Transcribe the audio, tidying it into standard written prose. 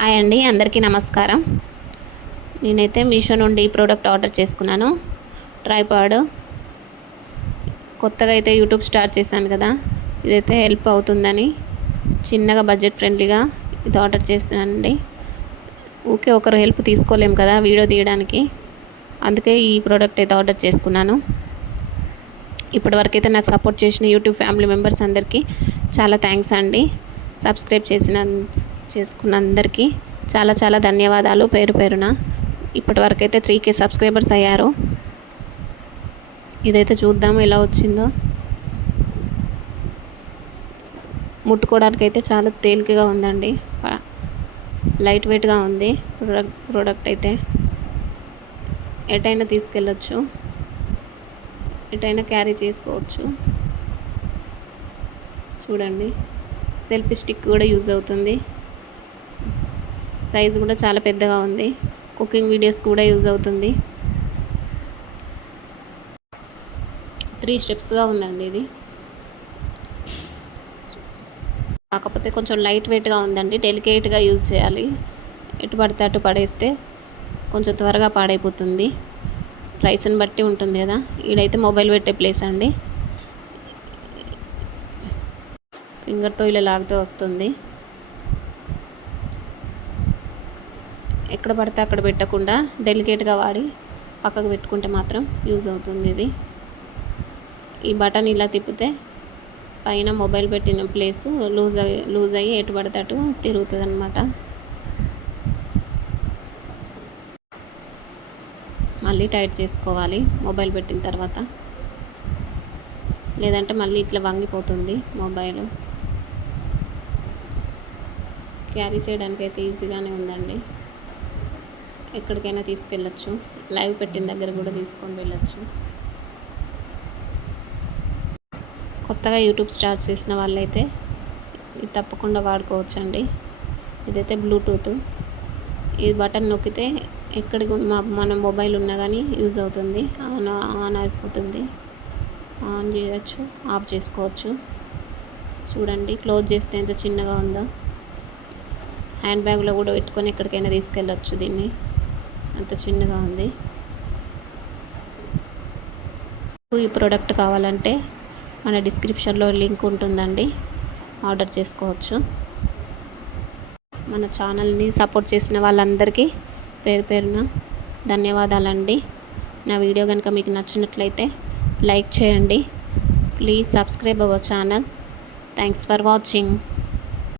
Hi అండి, అందరికీ నమస్కారం. నేనైతే మీషో నుండి ఈ ప్రోడక్ట్ ఆర్డర్ చేసుకున్నాను. ట్రైపాడ్. కొత్తగా అయితే యూట్యూబ్ స్టార్ట్ చేశాను కదా, ఇదైతే హెల్ప్ అవుతుందని చిన్నగా బడ్జెట్ ఫ్రెండ్లీగా ఇది ఆర్డర్ చేస్తున్నానండి. ఊకే ఒకరు హెల్ప్ తీసుకోలేము కదా వీడియో తీయడానికి, అందుకే ఈ ప్రోడక్ట్ అయితే ఆర్డర్ చేసుకున్నాను. ఇప్పటివరకైతే నాకు సపోర్ట్ చేసిన యూట్యూబ్ ఫ్యామిలీ మెంబర్స్ అందరికీ చాలా థ్యాంక్స్ అండి. సబ్స్క్రైబ్ చేసుకున్న అందరికీ చాలా చాలా ధన్యవాదాలు పేరు పేరున. ఇప్పటివరకు అయితే 3K సబ్స్క్రైబర్స్ అయ్యారు. ఇదైతే చూద్దాం ఎలా వచ్చిందో. ముట్టుకోవడానికి అయితే చాలా తేలికగా ఉందండి, లైట్ వెయిట్గా ఉంది. ప్రోడక్ట్ అయితే ఎటైనా తీసుకెళ్ళచ్చు, ఎటైనా క్యారీ చేసుకోవచ్చు. చూడండి, సెల్ఫీ స్టిక్ కూడా యూజ్ అవుతుంది. సైజు కూడా చాలా పెద్దగా ఉంది. కుకింగ్ వీడియోస్ కూడా యూజ్ అవుతుంది. 3 స్టెప్స్గా ఉందండి ఇది. కాకపోతే కొంచెం లైట్ వెయిట్గా ఉందండి, డెలికేట్గా యూజ్ చేయాలి. ఎటు పడితే అటు పడేస్తే కొంచెం త్వరగా పాడైపోతుంది. ప్రైస్ని బట్టి ఉంటుంది కదా. ఈడైతే మొబైల్ పెట్టే ప్లేస్ అండి. ఫింగర్తో ఇలా లాగితే వస్తుంది. ఎక్కడ పడితే అక్కడ పెట్టకుండా డెలికేట్గా వాడి పక్కకు పెట్టుకుంటే మాత్రం యూజ్ అవుతుంది ఇది. ఈ బటన్ ఇలా తిప్పితే పైన మొబైల్ పెట్టిన ప్లేస్ లూజ్ అయ్యి ఎటు పడితే అటు తిరుగుతుంది అన్నమాట. మళ్ళీ టైట్ చేసుకోవాలి మొబైల్ పెట్టిన తర్వాత, లేదంటే మళ్ళీ ఇట్లా వంగిపోతుంది మొబైల్. క్యారీ చేయడానికి అయితే ఈజీగానే ఉందండి. ఎక్కడికైనా తీసుకెళ్ళచ్చు, లైవ్ పెట్టిన దగ్గర కూడా తీసుకొని వెళ్ళచ్చు. కొత్తగా యూట్యూబ్ స్టార్ట్ చేసిన వాళ్ళైతే ఇది తప్పకుండా వాడుకోవచ్చండి. ఇదైతే బ్లూటూత్. ఈ బటన్ నొక్కితే ఎక్కడికి మన మొబైల్ ఉన్నా కానీ యూజ్ అవుతుంది. ఆన్ అయిపోతుంది, ఆన్ చేయవచ్చు, ఆఫ్ చేసుకోవచ్చు. చూడండి, క్లోజ్ చేస్తే ఎంత చిన్నగా ఉందో. హ్యాండ్ బ్యాగ్లో కూడా పెట్టుకొని ఎక్కడికైనా తీసుకెళ్ళచ్చు దీన్ని, అంత చిన్నగా ఉంది. ఈ ప్రోడక్ట్ కావాలంటే మన డిస్క్రిప్షన్లో లింక్ ఉంటుందండి, ఆర్డర్ చేసుకోవచ్చు. మన ఛానల్ని సపోర్ట్ చేసిన వాళ్ళందరికీ పేరు పేరున ధన్యవాదాలండి. నా వీడియో కనుక మీకు నచ్చినట్లయితే లైక్ చేయండి. Please subscribe our channel. Thanks for watching.